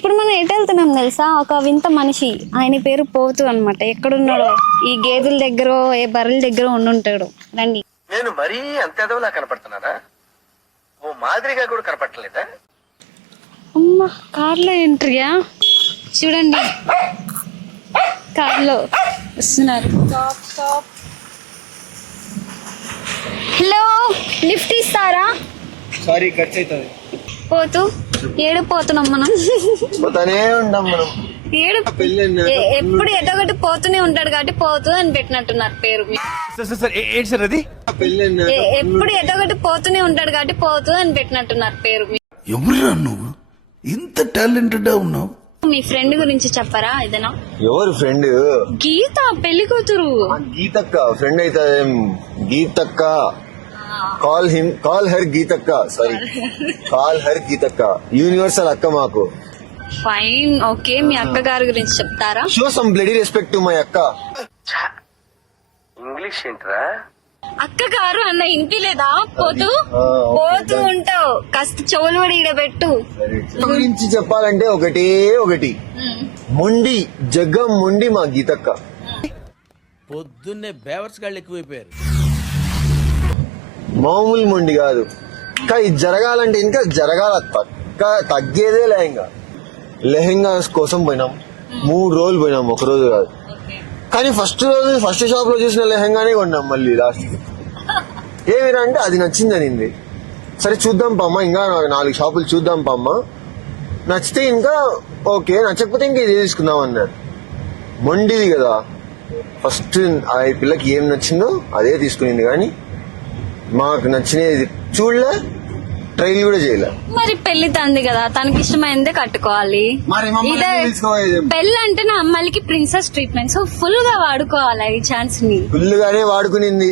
ఇప్పుడు మనం ఎటు వెళ్తున్నాం తెలుసా? ఒక వింత మనిషి, ఆయన పేరు పోతు అనమాట. ఎక్కడున్నాడో ఈ గేదెల దగ్గర ఏ బర్రెల దగ్గర ఉండుంటాడు. రండి. నేను మరీ అంత ఎదవలా కనపడుతున్నానా? ఓ మాదిరిగా కూడా కనపడలేదా? అమ్మ, కార్లో ఎంట్రీయా? చూడండి, కార్లో వస్తున్నారు. హలో, లిఫ్ట్ ఇస్తారా? సారీ, ఖర్చు అవుతుంది. పోతూ ఏడు పోతున్నాం మనం. పోతానే ఉంటాం మనం. ఏడు ఎప్పుడు ఎటో ఒకటి పోతూనే ఉంటాడు కాబట్టి పోతూ అని పెట్టినట్టున్నారు పేరు. ఏంటి సార్ అది? ఎప్పుడు ఎటో ఒకటి పోతూనే ఉంటాడు కాబట్టి పోతూ అని పెట్టినట్టున్నారు పేరు. ఎవరురా నువ్వు ఇంత టాలెంటెడ్ ఉన్నావు? మీ ఫ్రెండ్ గురించి చెప్పరా ఏదైనా? ఎవరు ఫ్రెండ్? గీత, పెళ్లి కూతురు. గీతక్క ఫ్రెండ్ అయితే గీతక్క. కాల్ హర్ గీతక్క. సారీ, కాల్ హర్ గీతక్క. యూనివర్సల్ అక్క మాకు. Fine, okay. మీ అక్క గారి గురించి చెప్తారా? Show some bloody respect to my అక్క. ఇంగ్లీష్ ఏంట్రా? అక్క గారు అన్న ఇంటి లేదా? పోతూ పోతూ ఉంటావు, కాస్త చెవులు కూడా ఈడబెట్టు. గురించి చెప్పాలంటే ఒకటి మొండి, జగ్గం మొండి మా గీతక్క. పొద్దున్నే బేవర్స్ గాళ్ళు ఎక్కువైపోయారు. మామూలు మొండి కాదు. ఇంకా ఇది జరగాలంటే ఇంకా జరగాల, తగ్గేదే లెహంగా. లెహంగా కోసం పోయినాం, 3 రోజులు పోయినాం, ఒక రోజు కాదు. కానీ ఫస్ట్ షాప్ లో చూసిన లెహంగానే కొన్నాం మళ్ళీ లాస్ట్. ఏమిరా అంటే అది నచ్చింది అనింది. సరే చూద్దాం పామ్మ, ఇంకా 4 షాపులు చూద్దాం పామ్మ, నచ్చితే ఇంకా ఓకే, నచ్చకపోతే ఇంకా ఇది తీసుకుందాం అన్నారు. మొండిది కదా, ఫస్ట్ ఆ పిల్లకి ఏం నచ్చిందో అదే తీసుకునింది. కానీ మాకు నచ్చినది చూడలే, ట్రైల్ కూడా చేయలే. మరి పెళ్లి తంది కదా, తనకి ఇష్టమైందే కట్టుకోవాలి. పెళ్లి అంటే నా అమ్మాయికి ప్రిన్సెస్ ట్రీట్మెంట్, సో ఫుల్ గా వాడుకోవాలి ఈ ఛాన్స్ ని. ఫుల్ గానే వాడుకునింది.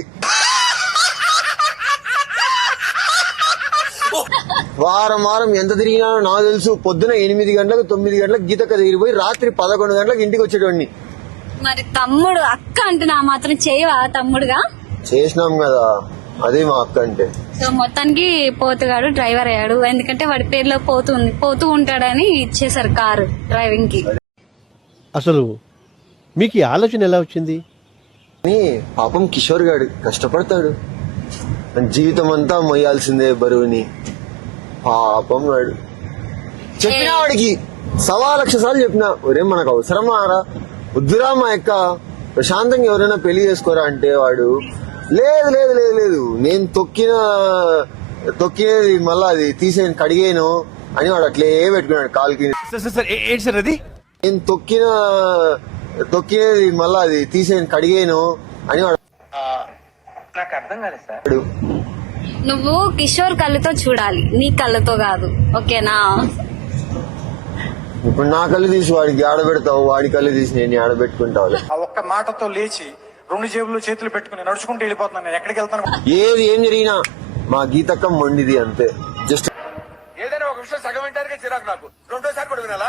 వారం ఎంత తిరిగినానో నాకు తెలుసు. పొద్దున 8 గంటలకు 9 గంటలకు గీతక్క తిరిగిపోయి రాత్రి 11 గంటలకు ఇంటికి వచ్చేటోడిని. మరి తమ్ముడు అక్క అంటే నా మాత్రం చేయవా? తమ్ముడుగా చేసినాం కదా, అదే మా అక్క అంటే. సో మొత్తానికి పోతుగాడు డ్రైవర్ అయ్యాడు, ఎందుకంటే వాడి పేరులో పోతూ ఉంటాడని ఇచ్చేసారు కారు డ్రైవింగ్ కి. అసలు మీకు ఈ ఆలోచన ఎలా వచ్చింది? పాపం కిషోర్ గాడు కష్టపడతాడు, జీవితం అంతా మొయ్యాల్సిందే బరువుని. పాపం వాడు. చెప్పినా వాడికి 1,00,000 సార్లు చెప్పినా, ఒరే మనకు అవసరమా రా, వద్దురా మా అక్క, ప్రశాంతంగా ఎవరైనా పెళ్లి చేసుకోరా అంటే వాడు లేదు లేదు లేదు లేదు, నేను తొక్కినది మళ్ళా అది తీసేను కడిగాను అని వాడు అట్లే పెట్టుకున్నాడు కాలుకి. ఏంటి సార్ అది? నేను తొక్కినది మళ్ళా అది తీసేను కడిగాను అని వాడు. నాకు అర్థం కాలేదు సార్. నువ్వు కిషోర్ కళ్ళతో చూడాలి, నీ కళ్ళతో కాదు, ఓకేనా? ఇప్పుడు నా కళ్ళు తీసి వాడికి ఆడబెడతావు, వాడి కళ్ళు తీసి నేను ఆడబెట్టుకుంటావు. ఆ ఒక్క మాటతో లేచి 2 జేబులు చేతులు పెట్టుకుని నడుచుకుంటూ వెళ్ళిపోతున్నాను. నేను ఎక్కడికి వెళ్తాను? ఏం జరిగినా మా గీతక్క మొండిది అంతే. జస్ట్ ఏదైనా ఒక విషయం సగం వింటానికి చిరాకు నాకు. 2వ సారి కూడా వినాలా?